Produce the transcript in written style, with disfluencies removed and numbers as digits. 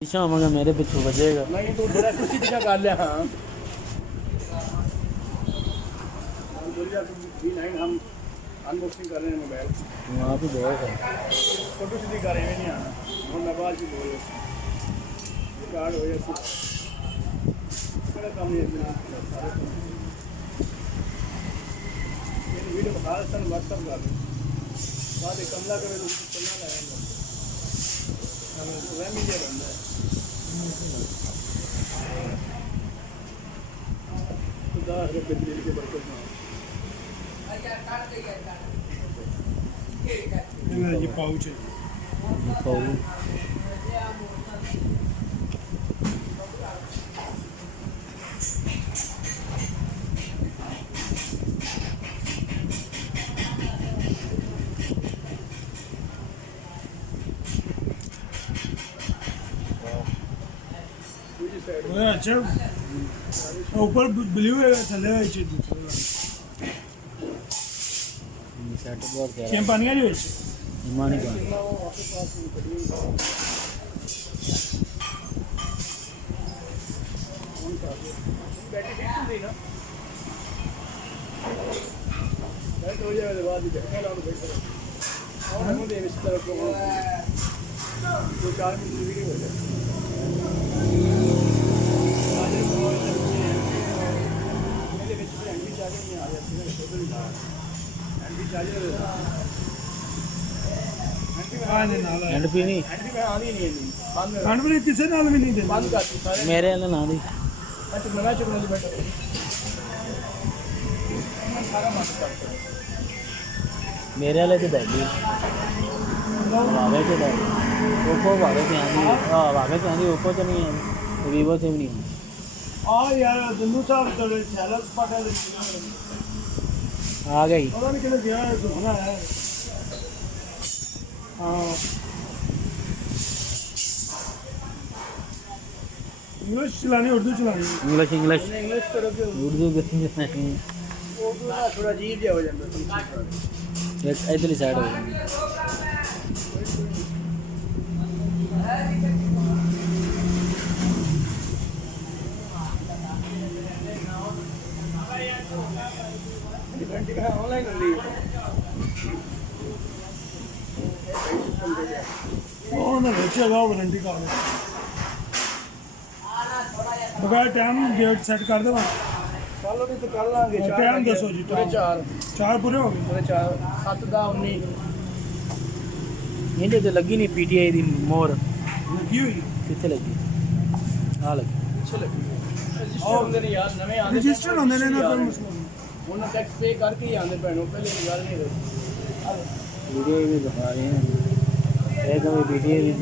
पीछे आवांगा मेरे पिछू बजेगा नहीं तो बड़ा कुछ पीछा कर लिया। हाँ V9 हम अनबॉक्सिंग कर रहे हैं मोबाइल। वहाँ पे बहुत है फोटो सीधी कर रहे हैं नहीं आना हम नबाज की बोल कार्ड हो जाए काम नहीं ये वीडियो बता सन व्हाट्सएप कर रहे बाद एक कमला करे तो चलना लगाएंगे वह मीडिया बंदा है खुदा के दिल के बरकत में ये पाउच है पाउच अच्छा ऊपर ब्लू है थले है चे दूसरा सेट बहुत है चैंपानी है जो मानी का बैटरी ठीक है ना बैट हो जाए बाद में क्या लाओ बैठ और हम दे इस तरफ को 2-4 मिनट वीडियो हो जाए किसी नाल भी नहीं मेरे वाले ना दी मेरे वाले तो बैठी वावे तो ओप्पो वावे से आंदी वावे से आंदी ओप्पो तो नहीं आंदी वीवो से भी नहीं आंदी यार दिल्लू साहब तो सैलस पटा आ गई पता नहीं किधर गया है सुना है। हाँ इंग्लिश चलानी उर्दू चलानी इंग्लिश इंग्लिश इंग्लिश करोगे उर्दू कितनी चलानी उर्दू ना थोड़ा अजीब हो जाता है एक इधर साइड हो गई ऑनलाइन कर ली वो ना बेचेगा वारंटी कार्ड बगैर टाइम डेट सेट कर दे चलो नहीं तो कर लांगे टाइम दसो जी पूरे 4 पूरे हो गए पूरे 4 7 10 19 इन्हें तो लगी नहीं पीटीआई दी मोर लगी हुई कितने लगी हाँ लगी अच्छे लगी रजिस्टर होंगे नहीं यार नवे आने रजिस्टर होंगे ने ना उन्होंने टैक्स पे करके ही आने पैनों पहले की गल नहीं रही वीडियो भी दिखा रहे हैं एक हमें वीडियो भी